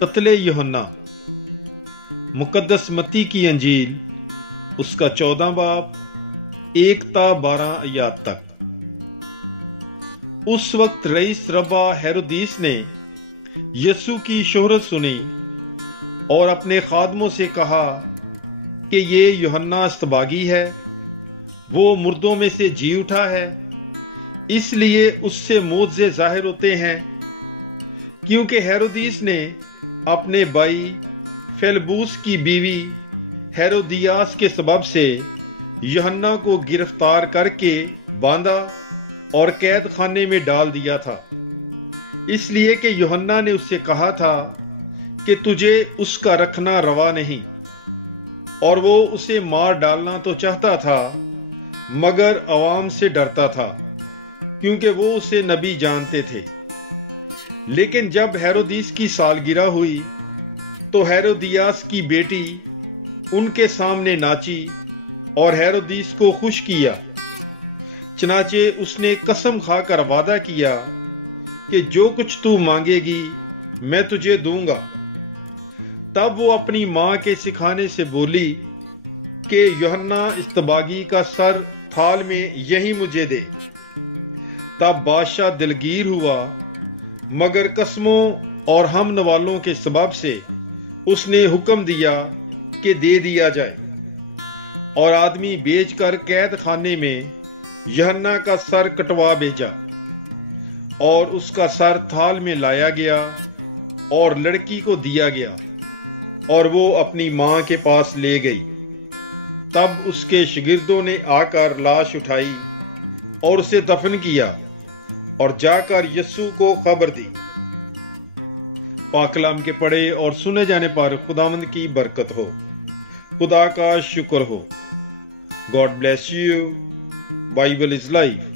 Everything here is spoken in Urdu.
قتل یوحنا مقدس متی کی انجیل اس کا 14 باب 1 تا 12 آیات تک۔ اس وقت رئیس ربا ہیرودیس نے یسوع کی شہرت سنی اور اپنے خادموں سے کہا کہ یہ یوحنا استباغی ہے، وہ مردوں میں سے جی اٹھا ہے، اس لیے اس سے معجزے ظاہر ہوتے ہیں، کیونکہ ہیرودیس نے اپنے بھائی فیلبوس کی بیوی ہیرودیاس کے سبب سے یوحنا کو گرفتار کر کے باندھا اور قید خانے میں ڈال دیا تھا، اس لیے کہ یوحنا نے اس سے کہا تھا کہ تجھے اس کا رکھنا روا نہیں، اور وہ اسے مار ڈالنا تو چاہتا تھا مگر عوام سے ڈرتا تھا کیونکہ وہ اسے نبی جانتے تھے۔ لیکن جب ہیرودیس کی سالگرہ ہوئی تو ہیرودیاس کی بیٹی ان کے سامنے ناچی اور ہیرودیس کو خوش کیا، چنانچہ اس نے قسم کھا کر وعدہ کیا کہ جو کچھ تو مانگے گی میں تجھے دوں گا۔ تب وہ اپنی ماں کے سکھانے سے بولی کہ یوحنا استباغی کا سر تھال میں یہی مجھے دے۔ تب بادشاہ دلگیر ہوا، مگر قسموں اور ہم نوالوں کے سبب سے اس نے حکم دیا کہ دے دیا جائے، اور آدمی بھیج کر قید خانے میں یوحنا کا سر کٹوا بھیجا، اور اس کا سر تھال میں لایا گیا اور لڑکی کو دیا گیا، اور وہ اپنی ماں کے پاس لے گئی۔ تب اس کے شاگردوں نے آ کر لاش اٹھائی اور اسے دفن کیا اور جا کر یسوع کو خبر دی۔ پاک کلام کے پڑھے اور سنے جانے پر خداوند کی برکت ہو، خدا کا شکر ہو۔ God bless you. Bible is life.